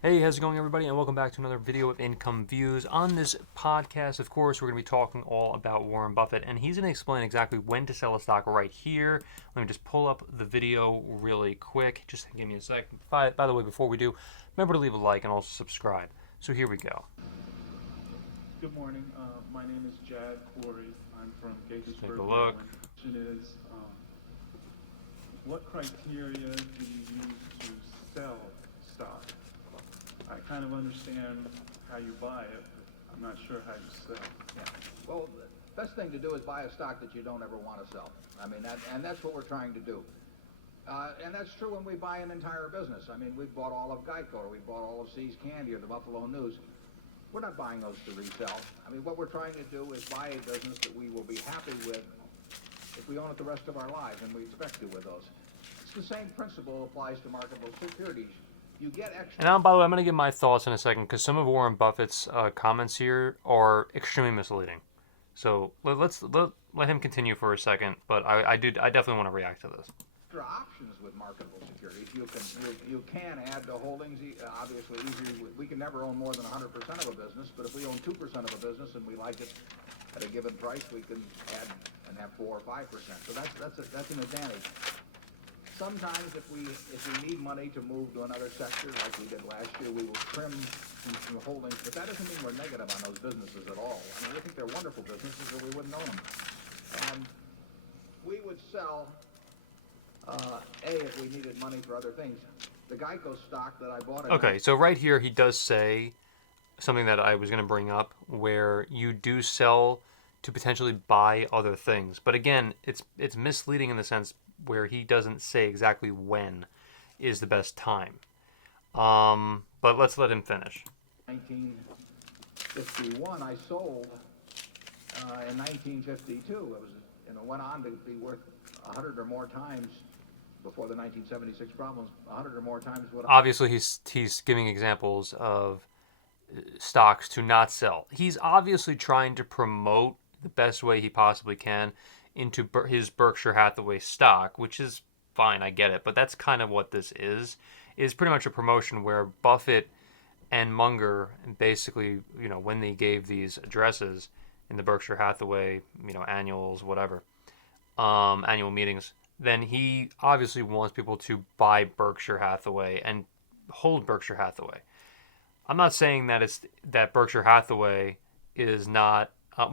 Hey, how's it going, everybody? And welcome back to another video of Income Views. On this podcast, of course, we're going to be talking all about Warren Buffett, and he's going to explain exactly when to sell a stock right here. Let me just pull up the video really quick. Just give me a second. By the way, before we do, remember to leave a like and also subscribe. So here we go. Good morning. My name is Jad Corey. I'm from Take Gaithersburg, a look. Maryland. The question is, what criteria do you use to sell stock? I kind of understand how you buy it, but I'm not sure how you sell. Yeah. Well, the best thing to do is buy a stock that you don't ever want to sell. I mean, and that's what we're trying to do. And that's true when we buy an entire business. I mean, we've bought all of Geico, or we bought all of See's Candy, or the Buffalo News. We're not buying those to resell. I mean, what we're trying to do is buy a business that we will be happy with if we own it the rest of our lives, and we expect to with those. It's the same principle applies to marketable securities. You get extra. And by the way, I'm going to give my thoughts in a second because some of Warren Buffett's comments here are extremely misleading. So let him continue for a second, but I definitely want to react to this. Options with marketable securities. You can add to holdings. Obviously, we can never own more than 100% of a business, but if we own 2% of a business and we like it at a given price, we can add and have 4 or 5%. So that's an advantage. Sometimes if we need money to move to another sector, like we did last year, we will trim some holdings, but that doesn't mean we're negative on those businesses at all. I mean, we think they're wonderful businesses, or we wouldn't own them. And we would sell. If we needed money for other things. The Geico stock that I bought. Okay, so right here he does say something that I was going to bring up, where you do sell to potentially buy other things. But again, it's misleading in the sense where he doesn't say exactly when is the best time. But let's let him finish. 1951, I sold in 1952. It was, went on to be worth 100 or more times. Before the 1976 problems, 100 or more times what. Obviously, he's giving examples of stocks to not sell. He's obviously trying to promote the best way he possibly can into his Berkshire Hathaway stock, which is fine, I get it. But that's kind of what this is pretty much a promotion where Buffett and Munger basically, when they gave these addresses in the Berkshire Hathaway, annuals, whatever, annual meetings, then he obviously wants people to buy Berkshire Hathaway and hold Berkshire Hathaway. I'm not saying that Berkshire Hathaway is not.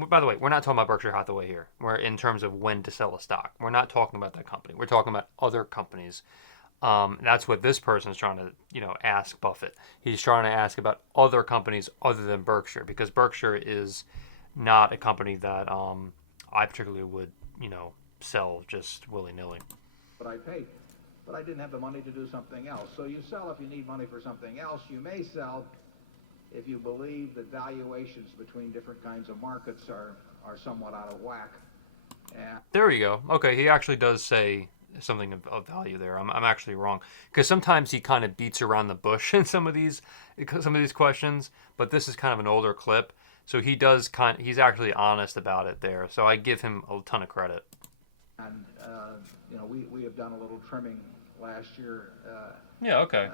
By the way, we're not talking about Berkshire Hathaway here. We're in terms of when to sell a stock. We're not talking about that company. We're talking about other companies. That's what this person is trying to, ask Buffett. He's trying to ask about other companies other than Berkshire, because Berkshire is not a company that I particularly would, sell just willy-nilly. But I paid. But I didn't have the money to do something else. So you sell if you need money for something else. You may sell if you believe that valuations between different kinds of markets are somewhat out of whack. And there you go. Okay, he actually does say something of value there. I'm actually wrong, because sometimes he kind of beats around the bush in some of these questions, but this is kind of an older clip, so he's actually honest about it there. So I give him a ton of credit. And we have done a little trimming last year. Yeah. Okay.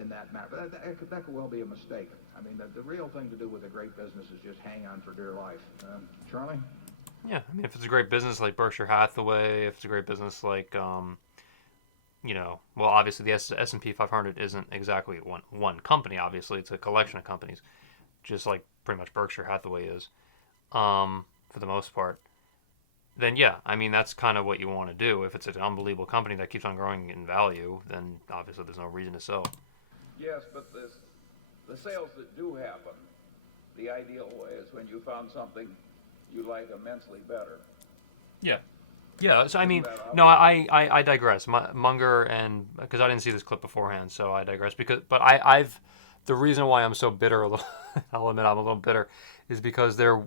In that matter, but that could well be a mistake. I mean, the real thing to do with a great business is just hang on for dear life. Charlie? Yeah, I mean, if it's a great business like Berkshire Hathaway, if it's a great business like, well, obviously the S&P 500 isn't exactly one company. Obviously, it's a collection of companies, just like pretty much Berkshire Hathaway is, for the most part. Then yeah, I mean, that's kind of what you want to do. If it's an unbelievable company that keeps on growing in value, then obviously there's no reason to sell. Yes, but the sales that do happen, the ideal way is when you found something you like immensely better. Yeah. Yeah, so I mean, no, I digress. Munger, and because I didn't see this clip beforehand, so I digress. The reason why I'm so bitter, I'll admit I'm a little bitter, is because there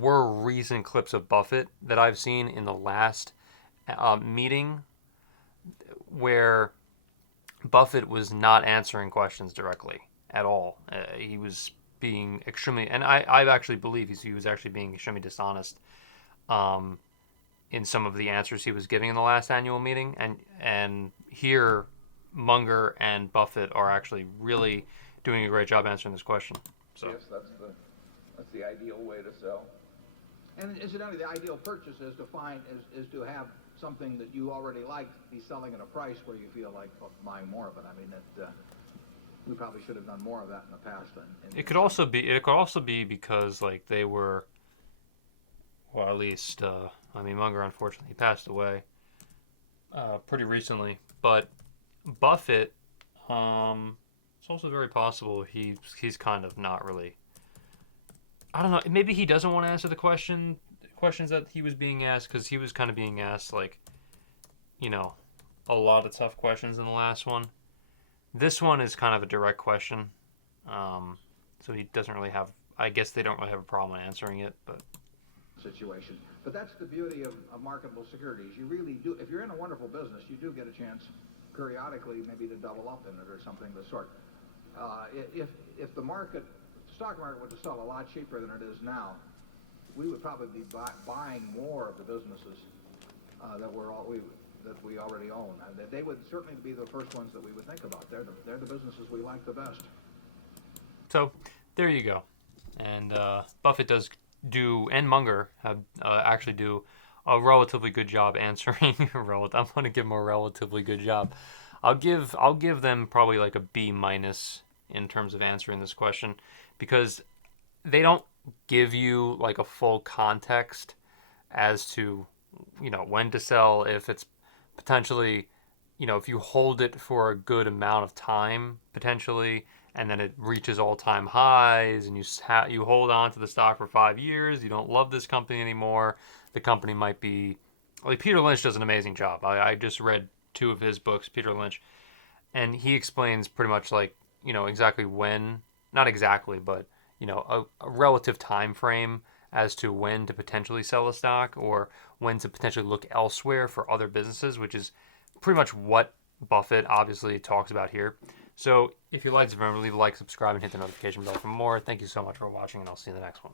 were recent clips of Buffett that I've seen in the last meeting where Buffett was not answering questions directly at all. He was being extremely, and I actually believe he was actually being extremely dishonest in some of the answers he was giving in the last annual meeting. And here, Munger and Buffett are actually really doing a great job answering this question. So Yes, that's the ideal way to sell. And incidentally, the ideal purchase is to have something that you already like be selling at a price where you feel like buying more of it. I mean, we probably should have done more of that in the past. it could also be because like they were, well, at least I mean, Munger unfortunately passed away pretty recently, but Buffett, it's also very possible he's kind of not really. I don't know. Maybe he doesn't want to answer the questions that he was being asked, because he was kind of being asked like, a lot of tough questions in the last one. This one is kind of a direct question, so he doesn't really have. I guess they don't really have a problem answering it, but. Situation. But that's the beauty of marketable securities. You really do, if you're in a wonderful business, you do get a chance periodically maybe to double up in it or something of the sort. If the stock market were to sell a lot cheaper than it is now, we would probably be buying more of the businesses that we already own. And they would certainly be the first ones that we would think about. They're the businesses we like the best. So there you go. And Buffett does do, and Munger have actually do a relatively good job answering. I'm going to give them a relatively good job. I'll give them probably like a B- in terms of answering this question, because they don't give you like a full context as to when to sell, if it's potentially if you hold it for a good amount of time potentially, and then it reaches all-time highs, and you hold on to the stock for 5 years, you don't love this company anymore, the company might be like, Peter Lynch does an amazing job. I just read 2 of his books, Peter Lynch, and he explains pretty much like exactly when, not exactly, but a relative time frame as to when to potentially sell a stock, or when to potentially look elsewhere for other businesses, which is pretty much what Buffett obviously talks about here. So if you liked it, remember, leave a like, subscribe, and hit the notification bell for more. Thank you so much for watching, and I'll see you in the next one.